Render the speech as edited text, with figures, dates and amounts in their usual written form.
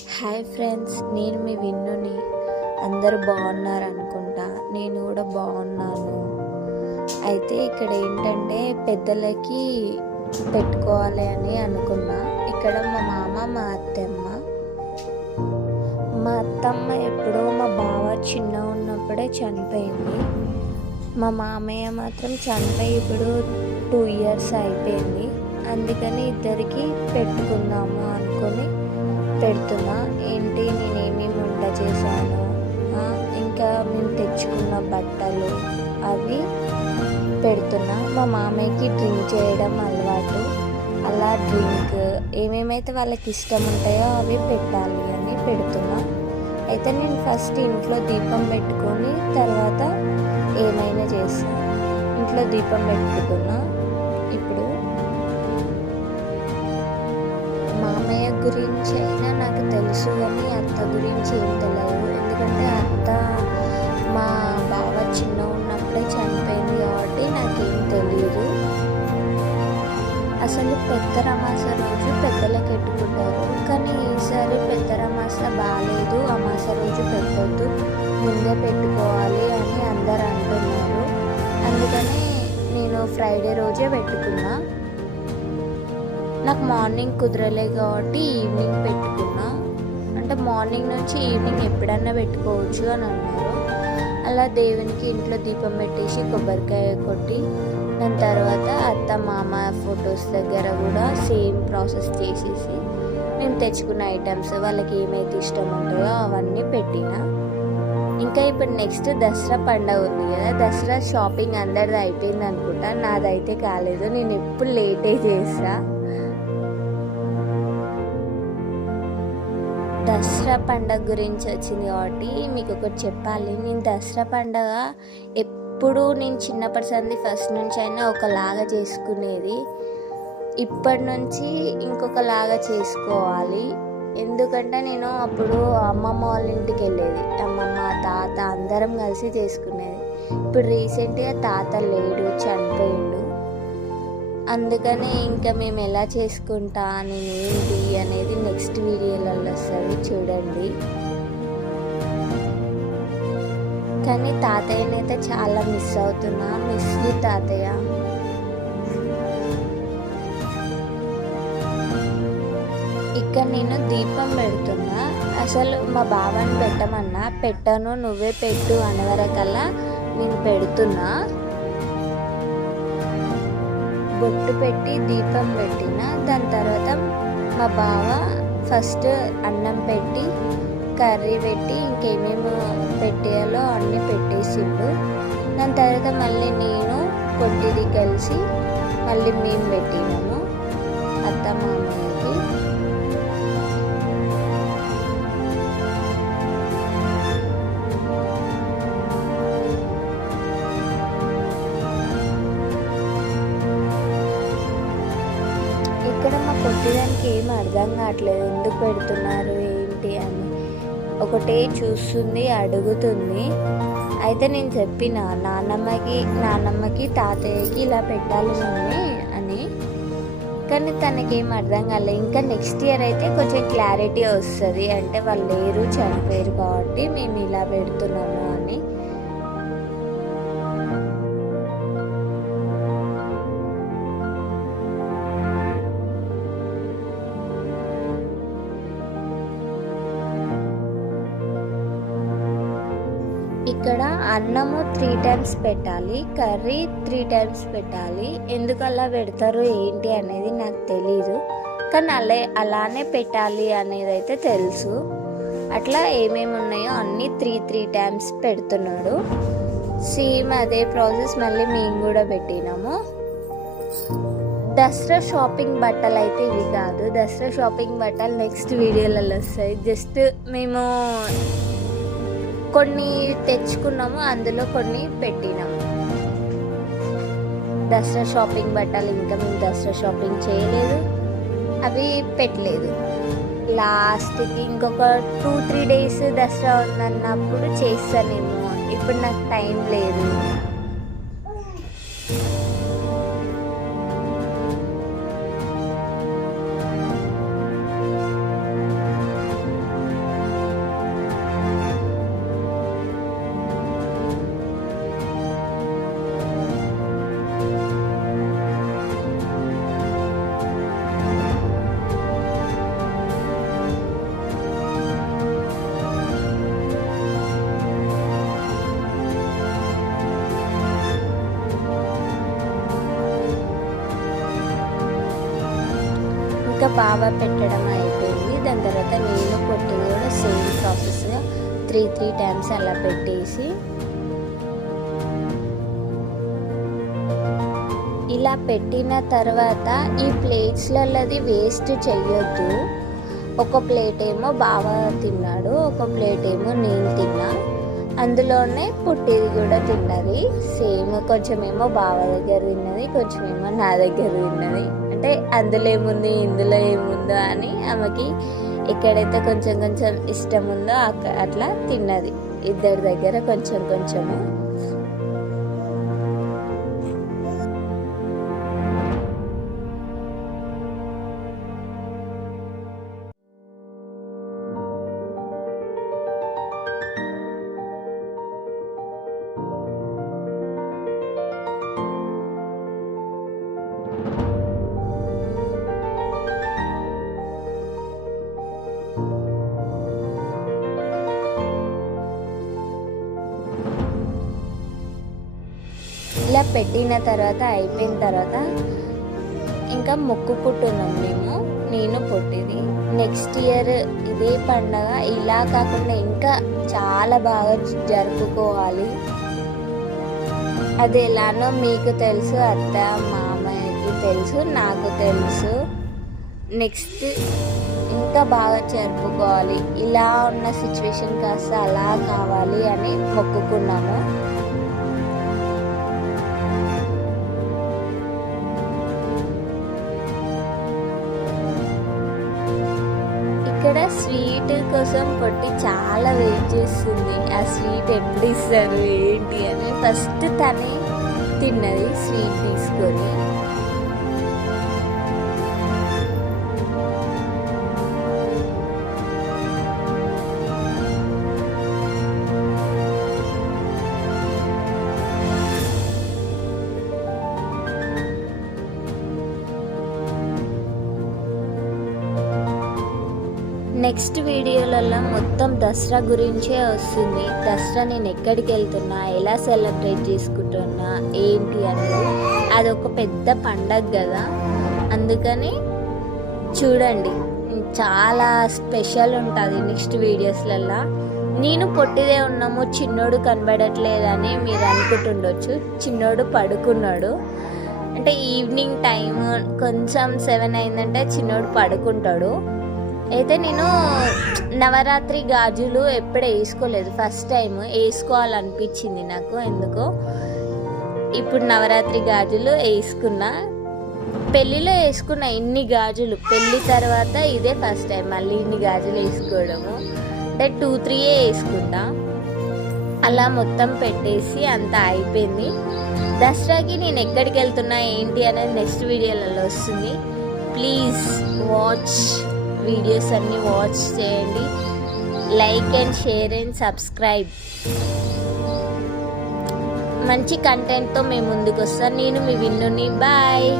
Hi friends, నేను మీ విన్నుని. అందరూ బాగున్నారు అనుకుంటా. నేను కూడా బాగున్నాను. అయితే ఇక్కడ ఏంటంటే పెద్దలకి పెట్టుకోవాలి అని అనుకున్నా. ఇక్కడ మా మామ, మా అత్తమ్మ. మా అత్తమ్మ ఎప్పుడో మా బావ చిన్న ఉన్నప్పుడే చనిపోయింది. మా మామయ్య మాత్రం చనిపోయి ఇప్పుడు 2 years అయిపోయింది. అందుకని ఇద్దరికి పెట్టుకుందాము అనుకొని పెడుతున్నా. ఏంటి నేనేమేమి వంట చేశాను, ఇంకా మేము తెచ్చుకున్న బట్టలు అవి పెడుతున్నా. మా మామయ్యకి డ్రింక్ చేయడం అలవాటు. అలా డ్రింక్ ఏమేమైతే వాళ్ళకి ఇష్టం ఉంటాయో అవి పెట్టాలి అని పెడుతున్నా. అయితే నేను ఫస్ట్ ఇంట్లో దీపం పెట్టుకొని తర్వాత ఏమైనా చేస్తాను. ఇంట్లో దీపం పెట్టుకుంటున్నా. ఇప్పుడు మామయ్య గురించి అయినా నాకు తెలుసు, కానీ అత్త గురించి ఏం తెలియదు. ఎందుకంటే అత్త మా బావ చిన్న ఉన్నప్పుడే చనిపోయింది కాబట్టి నాకేం తెలియదు. అసలు పెద్దరమాస రోజు పెద్దలకు పెట్టుకుంటారు, కానీ ఈసారి పెద్దరమాస బాగాలేదు, అమాస రోజు పెట్టొద్దు, ముందే పెట్టుకోవాలి అని అందరు అంటున్నారు. అందుకని నేను ఫ్రైడే రోజే పెట్టుకున్నా. నాకు మార్నింగ్ కుదరలే కాబట్టి ఈవినింగ్ పెట్టుకున్నా. అంటే మార్నింగ్ నుంచి ఈవినింగ్ ఎప్పుడన్నా పెట్టుకోవచ్చు అని అన్నారు. అలా దేవునికి ఇంట్లో దీపం పెట్టేసి కొబ్బరికాయ కొట్టి దాని తర్వాత అత్త మామ ఫొటోస్ దగ్గర కూడా సేమ్ ప్రాసెస్ చేసేసి మేము తెచ్చుకున్న ఐటమ్స్ వాళ్ళకి ఏమైతే ఇష్టం ఉంటుందో అవన్నీ పెట్టిన. ఇంకా ఇప్పుడు నెక్స్ట్ దసరా పండుగ ఉంది కదా. దసరా షాపింగ్ అందరిది అయిపోయింది అనుకుంటా, నాదైతే కాలేదు. నేను ఎప్పుడు లేటే చేస్తా. దసరా పండగ గురించి వచ్చింది కాబట్టి మీకు ఒకటి చెప్పాలి. నేను దసరా పండగ ఎప్పుడు నేను చిన్నప్పటి సంది ఫస్ట్ నుంచి అయినా ఒకలాగా చేసుకునేది. ఇప్పటి నుంచి ఇంకొకలాగా చేసుకోవాలి. ఎందుకంటే నేను అప్పుడు అమ్మమ్మ వాళ్ళ ఇంటికి వెళ్ళేది. అమ్మమ్మ తాత అందరం కలిసి చేసుకునేది. ఇప్పుడు రీసెంట్గా తాత లేడు, చనిపోయిండు. అందుకని ఇంకా మేము ఎలా చేసుకుంటా నేను ఏంటి అనేది నెక్స్ట్ వీడియోలలో వస్తుంది, చూడండి. కానీ తాతయ్యనైతే చాలా మిస్ అవుతున్నా. మిస్ యూ తాతయ్య. ఇక్కడ నేను దీపం పెడుతున్నా. అసలు మా బావని పెట్టమన్నా, పెట్టను నువ్వే పెట్టు అనవరకల్లా నేను పెడుతున్నా. బొట్టు పెట్టి దీపం పెట్టిన. దాని తర్వాత మా బావ ఫస్ట్ అన్నం పెట్టి కర్రీ పెట్టి ఇంకేమేమి పెట్టేయాలో అన్నీ పెట్టేసిండు. దాని తర్వాత మళ్ళీ నేను పొట్టిది కలిసి మళ్ళీ మేము పెట్టినాము అత్త మామయ్యకి. ఇక్కడ మా కొట్టడానికి ఏం అర్థం కావట్లేదు, ఎందుకు పెడుతున్నారు ఏంటి అని. ఒకటే చూస్తుంది, అడుగుతుంది. అయితే నేను చెప్పిన నాన్నమ్మకి తాతయ్యకి ఇలా పెట్టాలి మమ్మీ అని. కానీ తనకేం అర్థం కాలేదు. ఇంకా నెక్స్ట్ ఇయర్ అయితే కొంచెం క్లారిటీ వస్తుంది. అంటే వాళ్ళు లేరు, చనిపోయారు కాబట్టి మేము ఇలా పెడుతున్నాము అని. ఇక్కడ అన్నము 3 times పెట్టాలి, కర్రీ 3 times పెట్టాలి. ఎందుకు అలా పెడతారు ఏంటి అనేది నాకు తెలీదు, కానీ అలానే పెట్టాలి అనేది అయితే తెలుసు. అట్లా ఏమేమి ఉన్నాయో అన్నీ 3 times పెడుతున్నాడు. సేమ్ అదే ప్రాసెస్ మళ్ళీ మేము కూడా పెట్టినాము. దసరా షాపింగ్ బట్టలు అయితే ఇవి కాదు. దసరా షాపింగ్ బట్టలు నెక్స్ట్ వీడియోలలో వస్తాయి. జస్ట్ మేము కొన్ని తెచ్చుకున్నాము, అందులో కొన్ని పెట్టినాము. దసరా షాపింగ్ బట్టలు ఇంకా మేము దసరా షాపింగ్ చేయలేదు, అవి పెట్టలేదు. లాస్ట్కి ఇంకొక 2-3 days దసరా ఉందన్నప్పుడు చేస్తానేమో. ఇప్పుడు నాకు టైం లేదు. బావ పెట్టడం అయిపోయింది. దాని తర్వాత నేను పొట్టిది కూడా సేమ్ ప్రాసెస్గా 3 టైమ్స్ అలా పెట్టేసి ఇలా పెట్టిన తర్వాత ఈ ప్లేట్స్లది వేస్ట్ చెయ్యొద్దు. ఒక ప్లేట్ ఏమో బావ తిన్నాడు, ఒక ప్లేట్ ఏమో నేను తిన్నా, అందులోనే పుట్టిది కూడా తిన్నది. సేమ్ కొంచెమేమో బావ దగ్గర తిన్నది, కొంచెమేమో నా దగ్గర తిన్నది. అంటే అందులో ఏముంది ఇందులో ఏముందో అని ఆమెకి ఎక్కడైతే కొంచెం కొంచెం ఇష్టం ఉందో అట్లా తిన్నది. ఇద్దరి దగ్గర కొంచెం కొంచెము. ఇలా పెట్టిన తర్వాత అయిపోయిన తర్వాత ఇంకా మొక్కుకుంటున్నాం నేను పొట్టిది. నెక్స్ట్ ఇయర్ ఇదే పండగ ఇలా కాకుండా ఇంకా చాలా బాగా జరుపుకోవాలి. అది ఎలానో మీకు తెలుసు, అత్త మామయ్యకి తెలుసు, నాకు తెలుసు. నెక్స్ట్ ఇంకా బాగా జరుపుకోవాలి. ఇలా ఉన్న సిచ్యువేషన్ కాస్త అలా కావాలి అని మొక్కుకున్నాము. ఇక్కడ స్వీట్ కోసం పొట్టి చాలా వెయిట్ చేస్తుంది. ఆ స్వీట్ ఎప్పుడు ఇస్తారు ఏంటి అని. ఫస్ట్ తనే తిన్నది స్వీట్ తీసుకొని. నెక్స్ట్ వీడియోలలో మొత్తం దసరా గురించే వస్తుంది. దసరా నేను ఎక్కడికి వెళ్తున్నా, ఎలా సెలబ్రేట్ చేసుకుంటున్నా ఏంటి అనేది. అదొక పెద్ద పండగ కదా, అందుకని చూడండి చాలా స్పెషల్ ఉంటుంది నెక్స్ట్ వీడియోస్లలో. నేను పొట్టిదే ఉన్నాము, చిన్నోడు కనబడట్లేదని మీరు అనుకుంటుండొచ్చు. చిన్నోడు పడుకున్నాడు. అంటే ఈవినింగ్ టైం కొంచెం 7 అయిందంటే చిన్నోడు పడుకుంటాడు. అయితే నేను నవరాత్రి గాజులు ఎప్పుడు వేసుకోలేదు, ఫస్ట్ టైం వేసుకోవాలనిపించింది నాకు ఎందుకో. ఇప్పుడు నవరాత్రి గాజులు వేసుకున్నా. పెళ్ళిలో వేసుకున్న ఇన్ని గాజులు, పెళ్ళి తర్వాత ఇదే ఫస్ట్ టైం మళ్ళీ ఇన్ని గాజులు వేసుకోవడము. అంటే 2-3 వేసుకుంటా. అలా మొత్తం పెట్టేసి అంతా అయిపోయింది. దసరాకి నేను ఎక్కడికి వెళ్తున్నా ఏంటి అనేది నెక్స్ట్ వీడియోలలో వస్తుంది. ప్లీజ్ వాచ్ వీడియోస్ అన్నీ వాచ్ చేయండి. Like and share and subscribe. మంచి కంటెంట్తో మేము ముందుకు వస్తాను. నేను మీ విన్నుని. బాయ్.